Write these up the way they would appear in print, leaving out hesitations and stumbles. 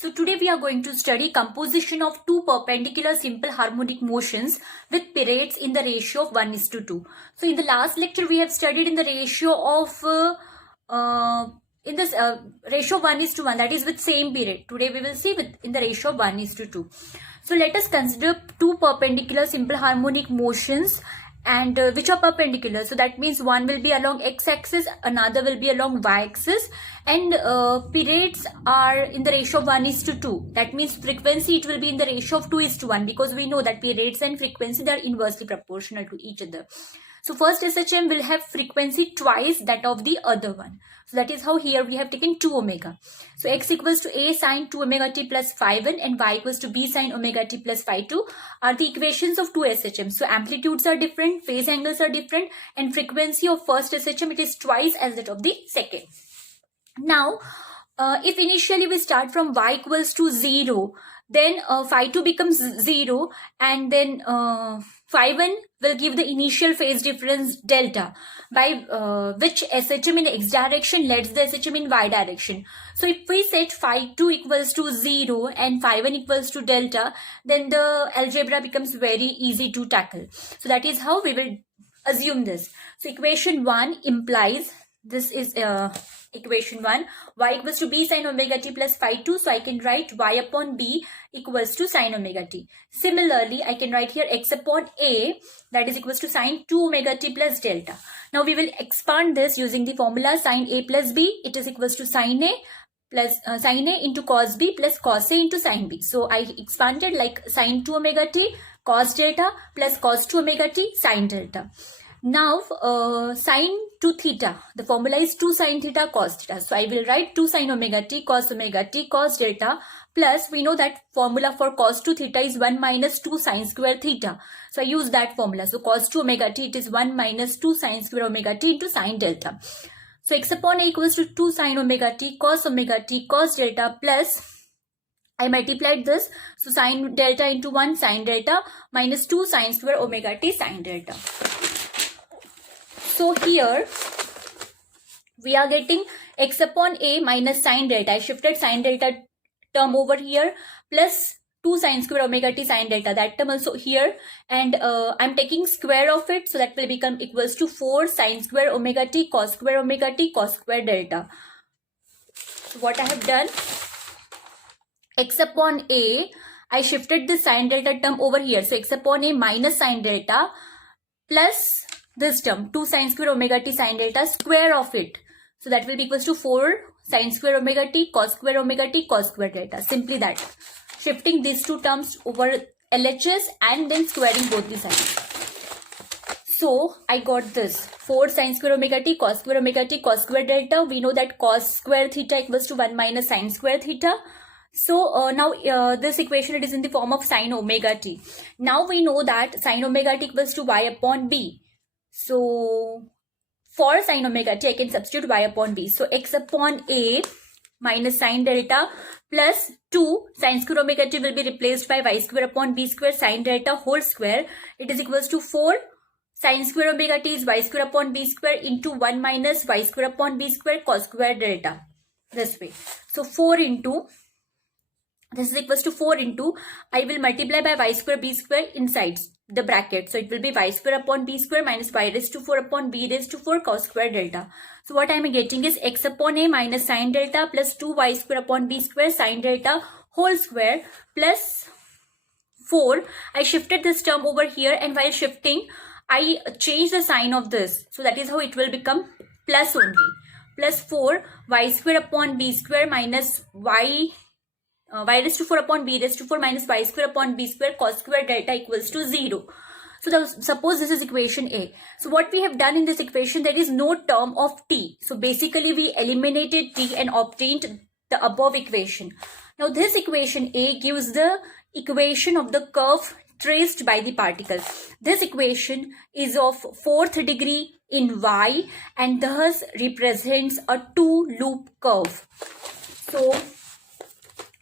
So today we are going to study composition of two perpendicular simple harmonic motions with periods in the ratio of 1:2. So in the last lecture we have studied in the ratio of ratio 1:1, that is with same period. Today we will see in the ratio of 1:2. So let us consider two perpendicular simple harmonic motions and which are perpendicular. So that means one will be along x-axis, another will be along y-axis, and periods are in the ratio of 1:2. That means frequency, it will be in the ratio of 2:1, because we know that periods and frequency, they are inversely proportional to each other. So first SHM will have frequency twice that of the other one. So that is how here we have taken 2 omega. So x equals to a sine 2 omega t plus phi 1 and y equals to b sine omega t plus phi 2 are the equations of two SHM. So amplitudes are different, phase angles are different, and frequency of first SHM, it is twice as that of the second. Now, if initially we start from y equals to 0, then phi 2 becomes 0, and then phi 1 will give the initial phase difference delta, by which SHM in x direction leads the SHM in y direction. So if we set phi 2 equals to 0 and phi 1 equals to delta, then the algebra becomes very easy to tackle. So that is how we will assume this. So equation 1 implies, this is equation 1, y equals to b sine omega t plus phi 2. So I can write y upon b equals to sine omega t. Similarly, I can write here x upon a, that is equals to sine 2 omega t plus delta. Now we will expand this using the formula sine a plus b. It is equals to sine a plus sine a into cos b plus cos a into sine b. So I expanded like sine 2 omega t cos delta plus cos 2 omega t sine delta. Now sine to theta, the formula is 2 sine theta cos theta. So I will write 2 sine omega t cos delta, plus we know that formula for cos 2 theta is 1 minus 2 sine square theta. So I use that formula. So cos 2 omega t, it is 1 minus 2 sine square omega t into sine delta. So x upon a equals to 2 sine omega t cos delta, plus I multiplied this. So sine delta into 1 sine delta minus 2 sine square omega t sine delta. So here we are getting x upon a minus sine delta. I shifted sine delta term over here, plus 2 sine square omega t sine delta, that term also here, and I'm taking square of it, so that will become equals to 4 sine square omega t cos square delta. So what I have done, x upon a, I shifted the sine delta term over here. So x upon a minus sine delta plus this term 2 sine square omega t sine delta, square of it. So that will be equals to 4 sine square omega t cos square delta. Simply that. Shifting these two terms over LHS and then squaring both the sides. So I got this 4 sine square omega t cos square delta. We know that cos square theta equals to 1 minus sine square theta. So now this equation, it is in the form of sine omega t. Now we know that sine omega t equals to y upon b. So for sine omega t, I can substitute y upon b. So x upon a minus sine delta plus 2 sine square omega t will be replaced by y square upon b square sine delta whole square. It is equals to 4 sine square omega t is y square upon b square into 1 minus y square upon b square cos square delta. This way. So 4 into, this is equals to 4 into, I will multiply by y square b square inside the bracket. So it will be y square upon b square minus y raised to 4 upon b raised to 4 cos square delta. So what I am getting is x upon a minus sine delta plus 2 y square upon b square sine delta whole square plus 4. I shifted this term over here, and while shifting, I changed the sign of this. So that is how it will become plus only. Plus 4 y square upon b square minus y raised to 4 upon b raised to 4 minus y square upon b square cos square delta equals to 0. So suppose this is equation A. So what we have done in this equation, there is no term of t. So basically we eliminated t and obtained the above equation. Now this equation A gives the equation of the curve traced by the particle. This equation is of 4th degree in y and thus represents a 2-loop curve. So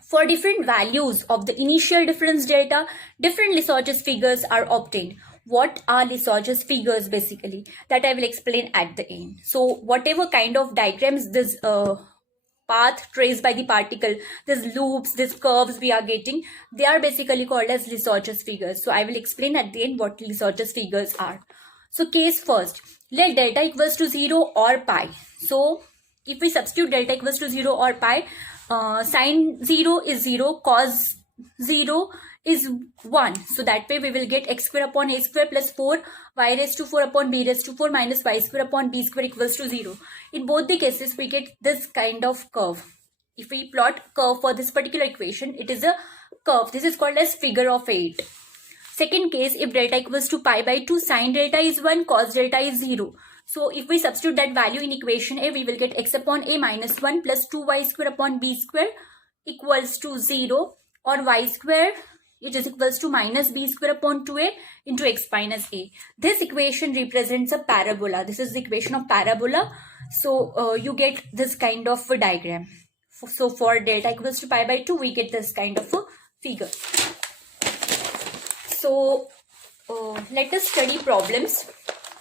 for different values of the initial difference delta, different Lissajous figures are obtained. What are Lissajous figures basically? That I will explain at the end. So whatever kind of diagrams this path traced by the particle, these loops, these curves we are getting, they are basically called as Lissajous figures. So I will explain at the end what Lissajous figures are. So case first, let delta equals to 0 or pi. So if we substitute delta equals to 0 or pi, sine 0 is 0, cos 0 is 1. So that way we will get x square upon a square plus 4 y raised to 4 upon b raised to 4 minus y square upon b square equals to 0. In both the cases, we get this kind of curve. If we plot curve for this particular equation, it is a curve. This is called as figure of 8. Second case, if delta equals to pi by 2, sine delta is 1, cos delta is 0. So if we substitute that value in equation A, we will get x upon a minus 1 plus 2y square upon b square equals to 0, or y square, it is equals to minus b square upon 2a into x minus a. This equation represents a parabola. This is the equation of parabola. So you get this kind of a diagram. So for delta equals to pi by 2, we get this kind of a figure. So let us study problems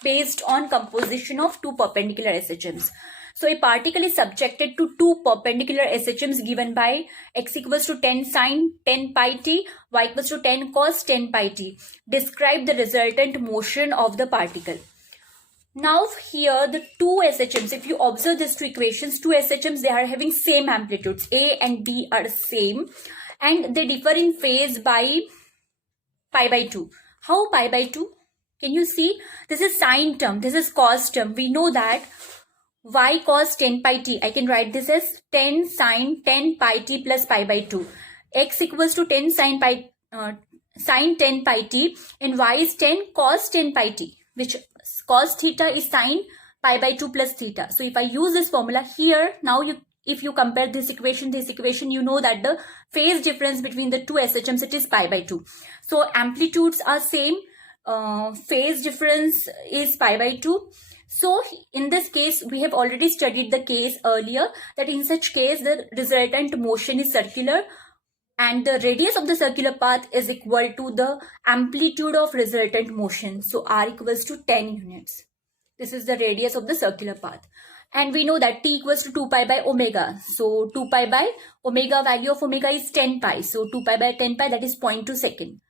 based on composition of two perpendicular SHMs. So a particle is subjected to two perpendicular SHMs given by x equals to 10 sine 10 pi t, y equals to 10 cos 10 pi t. Describe the resultant motion of the particle. Now here the two SHMs, if you observe these two equations, two SHMs, they are having same amplitudes. A and B are same and they differ in phase by pi by 2. How pi by 2? Can you see? This is sine term, this is cos term. We know that y cos 10 pi t, I can write this as 10 sine 10 pi t plus pi by 2. X equals to 10 sine 10 pi t and y is 10 cos 10 pi t, which cos theta is sine pi by 2 plus theta. So if I use this formula here, now if you compare this equation, you know that the phase difference between the two SHMs, it is pi by 2. So amplitudes are same, phase difference is pi by 2. So in this case, we have already studied the case earlier, that in such case the resultant motion is circular and the radius of the circular path is equal to the amplitude of resultant motion. So r equals to 10 units. This is the radius of the circular path. And we know that t equals to 2 pi by omega. So 2 pi by omega, value of omega is 10 pi. So 2 pi by 10 pi, that is 0.2 second.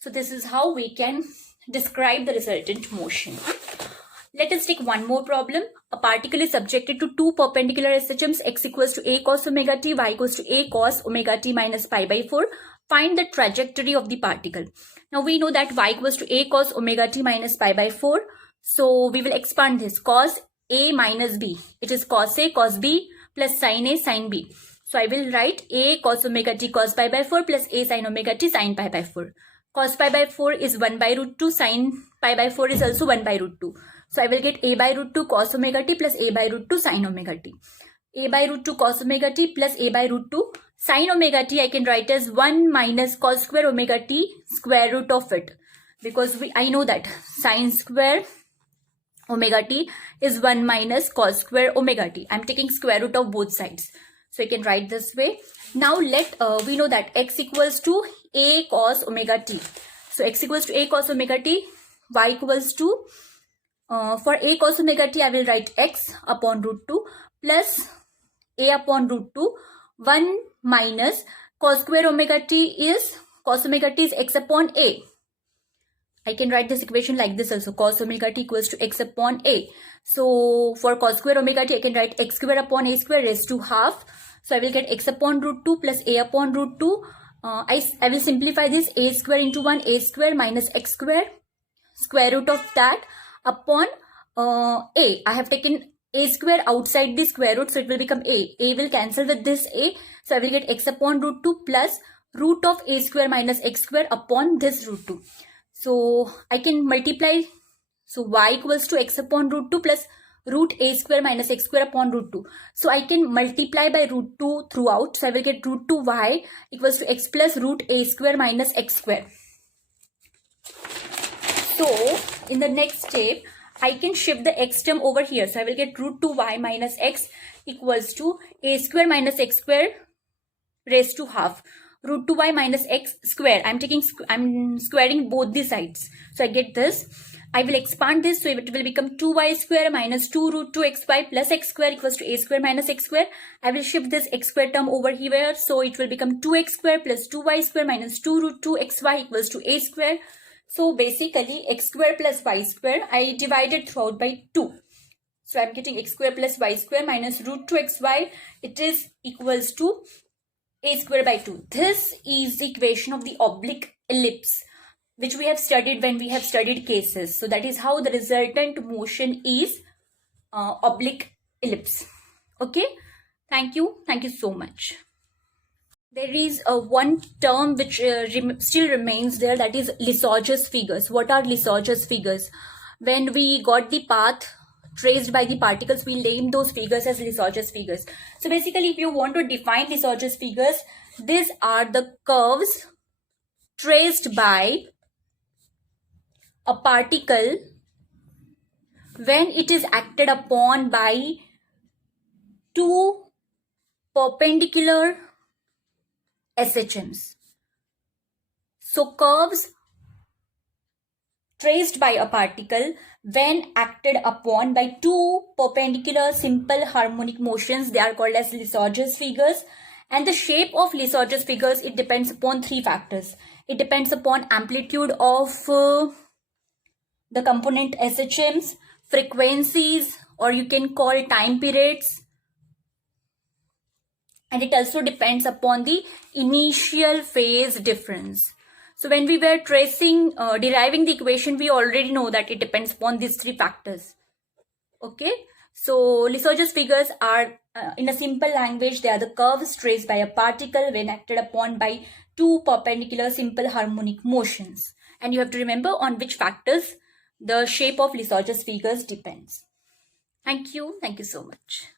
So this is how we can describe the resultant motion. Let us take one more problem. A particle is subjected to two perpendicular SHMs, x equals to a cos omega t, y equals to a cos omega t minus pi by 4. Find the trajectory of the particle. Now we know that y equals to a cos omega t minus pi by 4. So we will expand this, cos a minus b. It is cos a cos b plus sin a sin b. So I will write a cos omega t cos pi by 4 plus a sin omega t sin pi by 4. Cos pi by 4 is 1 by root 2, sin pi by 4 is also 1 by root 2. So I will get a by root 2 cos omega t plus a by root 2 sin omega t. A by root 2 cos omega t plus a by root 2 sin omega t, I can write as 1 minus cos square omega t square root of it. Because I know that sin square omega t is 1 minus cos square omega t. I am taking square root of both sides. So I can write this way. Now we know that x equals to a cos omega t. So x equals to a cos omega t, y equals to for a cos omega t, I will write x upon root 2 plus a upon root 2, 1 minus cos square omega t is x upon a. I can write this equation like this also, cos omega t equals to x upon a. So for cos square omega t, I can write x square upon a square raised to half. So I will get x upon root 2 plus a upon root 2. I will simplify this, a square into 1, a square minus x square, square root of that upon a. I have taken a square outside the square root, so it will become a. A will cancel with this a. So I will get x upon root 2 plus root of a square minus x square upon this root 2. So I can multiply. So y equals to x upon root 2 plus root a square minus x square upon root 2. So I can multiply by root 2 throughout. So I will get root 2y equals to x plus root a square minus x square. So in the next step, I can shift the x term over here. So I will get root 2y minus x equals to a square minus x square raised to half. root 2y minus x square. I'm squaring both the sides. So I get this. I will expand this, so it will become 2y square minus 2 root 2xy plus x square equals to a square minus x square. I will shift this x square term over here, so it will become 2x square plus 2y square minus 2 root 2xy equals to a square. So basically x square plus y square, I divided throughout by 2. So I'm getting x square plus y square minus root 2xy. It is equals to a square by 2. This is the equation of the oblique ellipse, which we have studied when we have studied cases. So that is how the resultant motion is oblique ellipse. Okay, thank you so much. There is one term which still remains there, that is Lissajous figures. What are Lissajous figures? When we got the path traced by the particles, we named those figures as Lissajous figures. So basically, if you want to define Lissajous figures, these are the curves traced by a particle when it is acted upon by two perpendicular SHMs. So curves traced by a particle when acted upon by two perpendicular simple harmonic motions, they are called as Lissajous figures. And the shape of Lissajous figures, it depends upon three factors. It depends upon amplitude of the component SHMs, frequencies, or you can call time periods, and it also depends upon the initial phase difference. So when we were deriving the equation, we already know that it depends upon these three factors. Okay, so Lissajous figures are, in a simple language, they are the curves traced by a particle when acted upon by two perpendicular simple harmonic motions. And you have to remember on which factors the shape of Lissajous figures depends. Thank you so much.